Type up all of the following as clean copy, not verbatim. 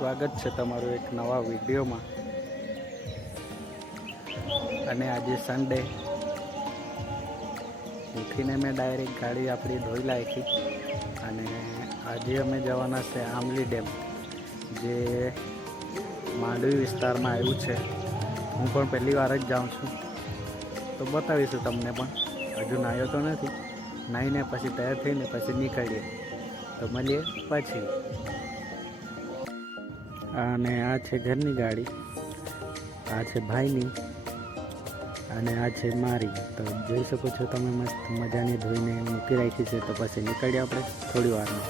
સ્વાગત છે તમારું એક નવા વિડીયોમાં। અને આજે સન્ડે ઉઠીને મેં ડાયરેક્ટ ગાડી આપણી ધોઈ નાખી અને આજે અમે જવાના છે આંબલી ડેમ, જે માંડવી વિસ્તારમાં આવ્યું છે। હું પણ પહેલી વાર જ જાઉં છું, તો બતાવીશું તમને પણ। હજુ નાહ્યો તો નથી, નાહીને પછી તૈયાર થઈને પછી નીકળીએ, તો મળીએ પછી। અને આ છે ઘરની ગાડી, આ છે ભાઈની અને આ છે મારી। તો જોઈ શકો છો તમે, મસ્ત મજાની ધોઈને મૂકી રાખી છે। તો પછી નીકળીએ આપણે થોડી વારમાં।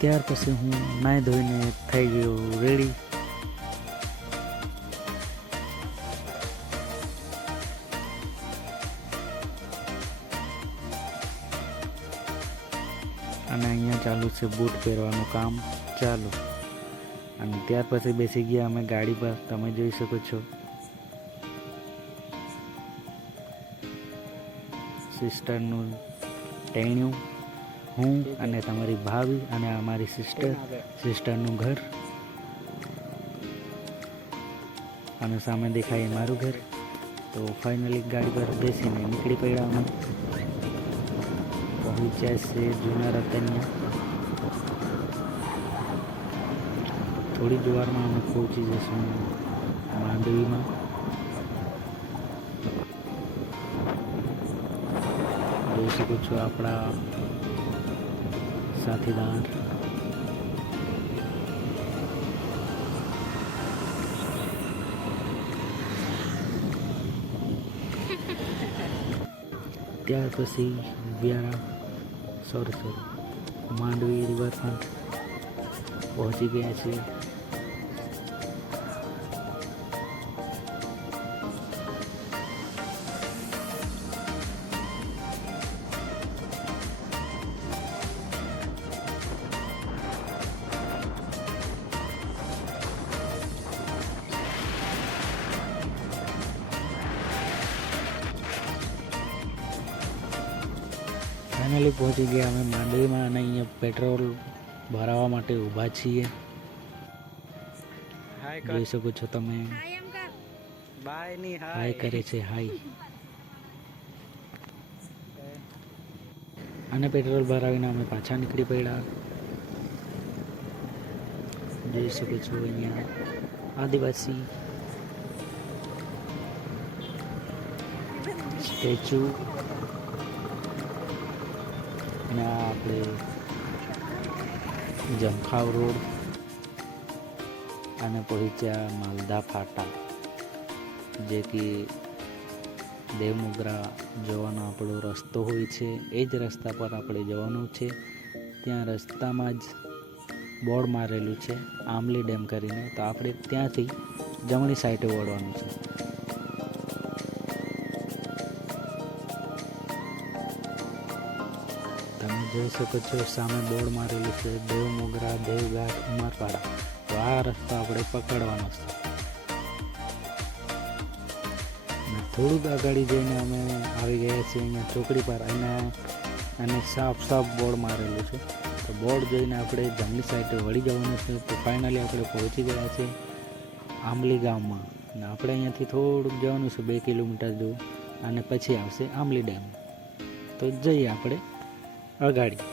ત્યાર પછી હું નાહી ધોઈને થઈ ગયો રેડી। અને અહીંયા ચાલુ છે બૂટ પહેરવાનું કામ ચાલુ। અને ત્યાર પછી બેસી ગયા અમે ગાડી પર, તમે જોઈ શકો છો। સિસ્ટરનું ટેણ્યું, હું અને તમારી ભાભી અને અમારી સિસ્ટરનું ઘર, અને સામે દેખાય મારું ઘર। તો ફાઇનલી ગાડી પર બેસીને નીકળી પડ્યા અમે। પહોંચ્યા છે જૂના રતનિયા। થોડી જ વારમાં અમે પહોંચી જઈશું માંડવીમાં। જોઈ શકો છો આપણા સાથીદાર। ત્યાર પછી માંડવી રિવરફ્રન્ટ પહોંચી ગયા છીએ। ફાઇનલી પહોંચી ગયા અમે માંડવીમાં, અને અહીંયા પેટ્રોલ ભરાવવા માટે ઊભા છીએ। જોઈ શકો છો તમે, હાય કરે છે, હાય। અને પેટ્રોલ ભરાવીને અમે પાછા નીકળી પડ્યા। જોઈ શકો છો અહીંયા આદિવાસી સ્ટેચ્યુ, અને આ આપણે જમખાવ રોડ, અને પહોંચ્યા માલદા ફાટા, જે કે દેવમોગરા જવાનો આપણો રસ્તો હોય છે। એ જ રસ્તા પર આપણે જવાનું છે। ત્યાં રસ્તામાં જ બોર્ડ મારેલું છે આંબલી ડેમ કરીને, તો આપણે ત્યાંથી જમણી સાઈડે વળવાનું છે। તમે જોઈ શકો છો સામે બોર્ડ મારેલું છે દેવમોગરા, દેવઘાટ, ઉમરપાડા। તો આ રસ્તો આપણે પકડવાનો છે। થોડુંક આગળ જઈને અમે આવી ગયા છીએ અહીંયા ચોકડી પર, અને સાફ બોર્ડ મારેલું છે। તો બોર્ડ જોઈને આપણે જમણી સાઈડે વળી જવાનું છે। તો ફાઇનલી આપણે પહોંચી ગયા છીએ આંબલી ગામમાં, અને આપણે અહીંયાથી થોડુંક જવાનું છે 2 કિલોમીટર દૂર, અને પછી આવશે આંબલી ડેમ। તો જઈએ આપણે અગાડી।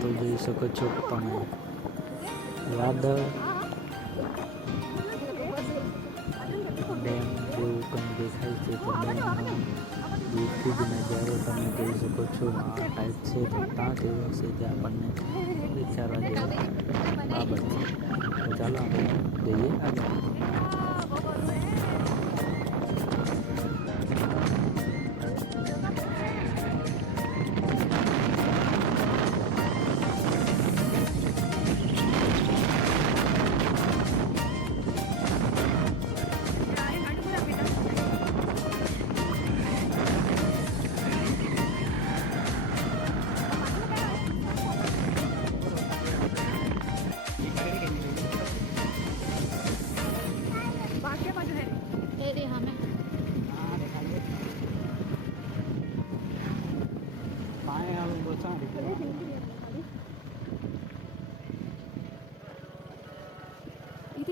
તો જોઈ શકો છો તમે વાદળ ડેમ જેવું કંઈ દેખાય છે। તો ડેમનો દૂરથી જ નજારો તમે જોઈ શકો છો આ ટાઈપ છે। તો ત્યાં કેવું હશે તે આપણને વિચારવા જેવી બાબત છે। તો ચાલો આપણે જઈએ આગળ।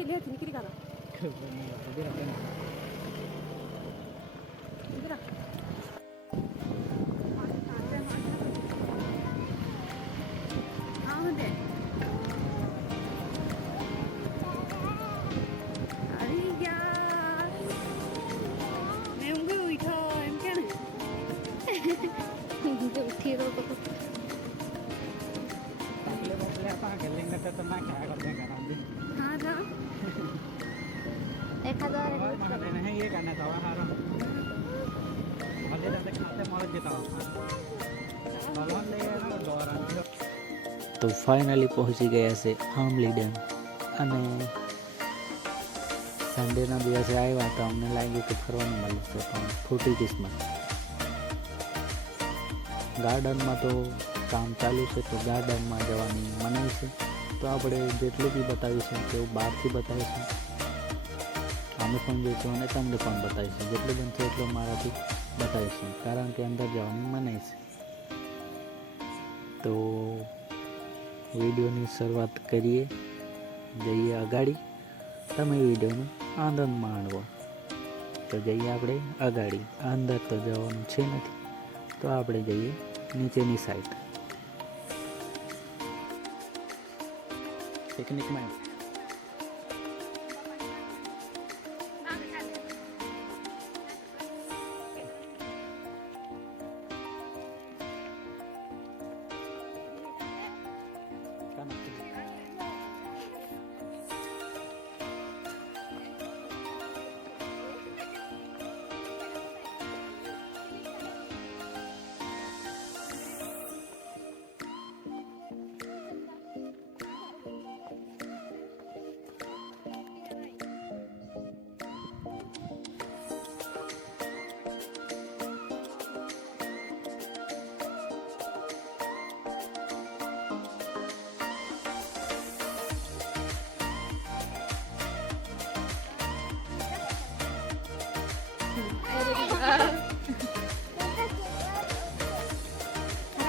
ले निकली करा इधर हाँ दे अरे यार मैं उंगली उठा एम क्या नहीं उठी रो तो ले बोले apa geling kata teman kayak kerja kan हाँ था एक हजार mana dena ये करना था हारा भले रहते खाते मार देता भगवान ले ना दौरान તો ફાઇનલી પહોંચી ગયા છે આંબલી ડેમ અને સન્ડેના દિવસે આવ્યા તો અમને લાગ્યું કે ફરવાનું મળે છે પણ ખોટી કિસ્મત ગાર્ડનમાં તો કામ ચાલુ છે તો ગાર્ડનમાં જવાની મનાઈ છે તો આપણે જેટલું બી બતાવીશું તેવું બહારથી બતાવીશું અમે પણ જોઈશું અને તમને પણ બતાવીશું જેટલું બનશે એટલું મારાથી બતાવીશું કારણ કે અંદર જવાની મનાઈ છે તો વિડીયોની શરૂઆત કરીએ જઈએ અગાડી તમે વિડીયોનો આનંદ માણવો તો જઈએ આપણે અગાડી અંદર તો જવાનું છે નથી તો આપણે જઈએ નીચેની સાઈડ પિકનિકમાં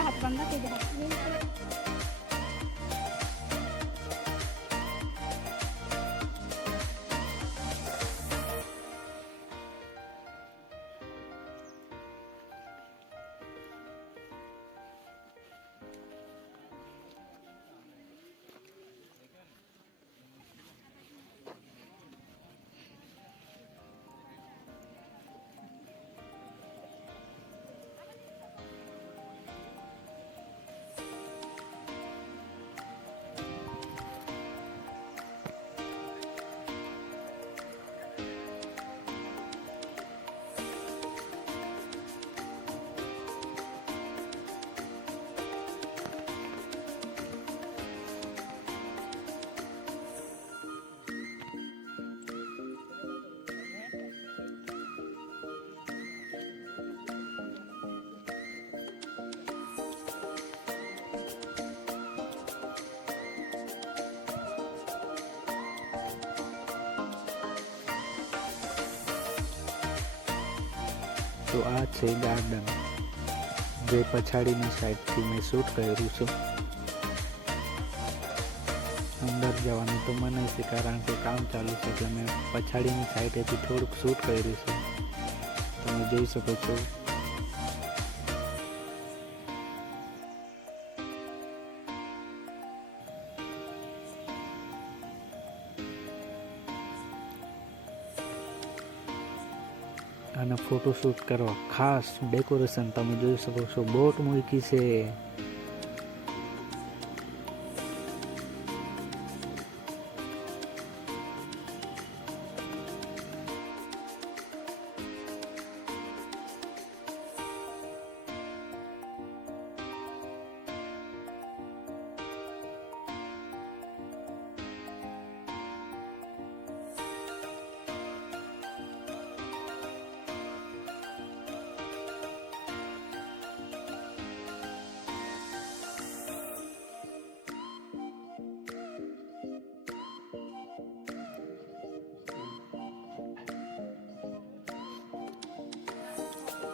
हाथ बंदा के दे તો આ છે ગાર્ડન જે પછાડીની સાઈડથી મેં શૂટ કર્યું છે અંદર જવાનું તો મને છે કારણ કે કામ ચાલુ છે એટલે મેં પછાડીની સાઈડેથી થોડુંક શૂટ કર્યું છે તમે જોઈ શકો છો અને ફોટોશૂટ કરવા ખાસ ડેકોરેશન તમે જોઈ શકો છો બોટ મૂકી છે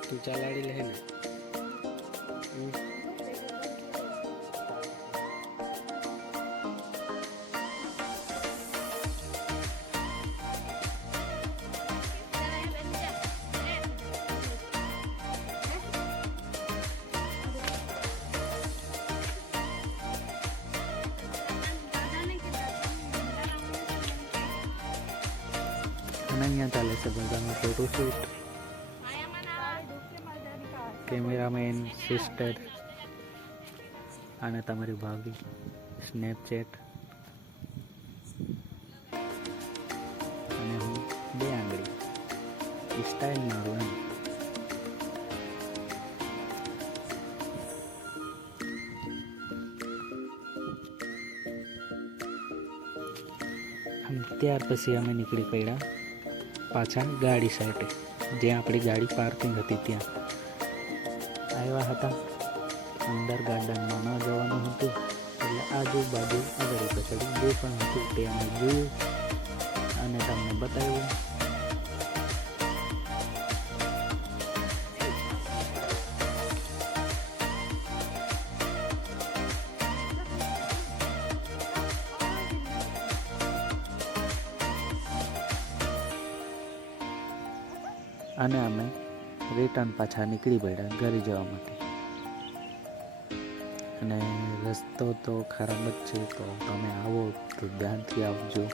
તું ચાલાડી લે ને અને અહીંયા ચાલે છે બધાનો ફોટોશૂટ. કેમેરામેન, સિસ્ટર અને તમારી ભાભી. સ્નેપચેટ અને હું 2 આંગળી સ્ટાઇલ મારું એમ. અને ત્યાર પછી અમે નીકળી પડ્યા પાછા ગાડી સાઈડે, જ્યાં આપણી ગાડી પાર્કિંગ હતી ત્યાં આવ્યા હતા. અંદર ગાર્ડનમાં ન જવાનું હતું એટલે આજુબાજુ આગળ પાછળ જે પણ હતું તે અમે જોયું અને તમને બતાવ્યું. અને અમે રિટર્ન પાછા નીકળી પડ્યા ઘરે જવા માટે. અને રસ્તો તો ખરાબ જ છે, તો તમે આવો તો ધ્યાનથી આવજો.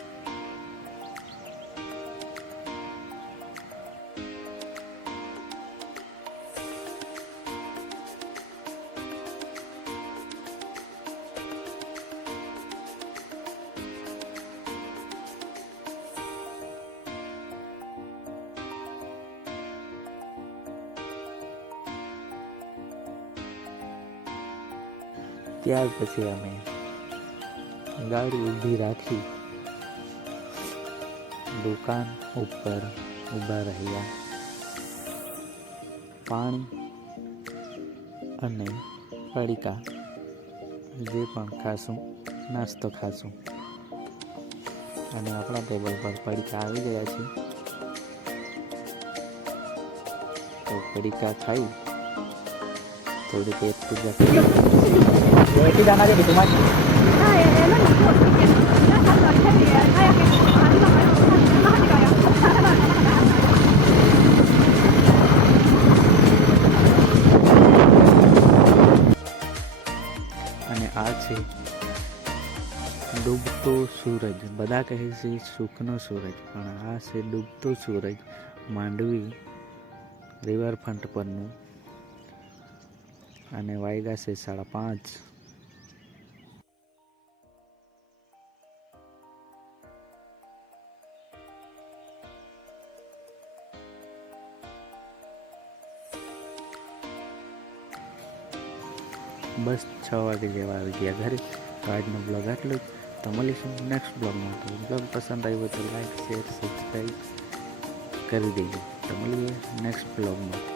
ત્યાર પછી અમે ગાડી ઊભી રાખી દુકાન ઉપર ઊભા રહ્યા. પાણી અને પડીકા જે પણ ખાશું નાસ્તો ખાશું. અને આપણા ટેબલ પર પડીકા આવી ગયા છે, તો પડીકા ખાઈ થોડી પેટ પૂજા કરી. જાના છે તમારે અને આ છે ડૂબતો સૂરજ. બધા કહે છે સુખનો સૂરજ, પણ આ છે ડૂબતો સૂરજ માંડવી રિવરફ્રન્ટ પરનું. અને વાગ્યા છે 5:30. બસ 6 વાગે જેવા આવી ગયા ઘરે. તો આજનો બ્લોગ આટલો જ. તો મળીશું નેક્સ્ટ બ્લોગમાં. તો બ્લોગ પસંદ આવ્યો તો લાઈક, શેર, સબસ્ક્રાઈબ કરી દેજો. તો મળીએ નેક્સ્ટ બ્લોગમાં.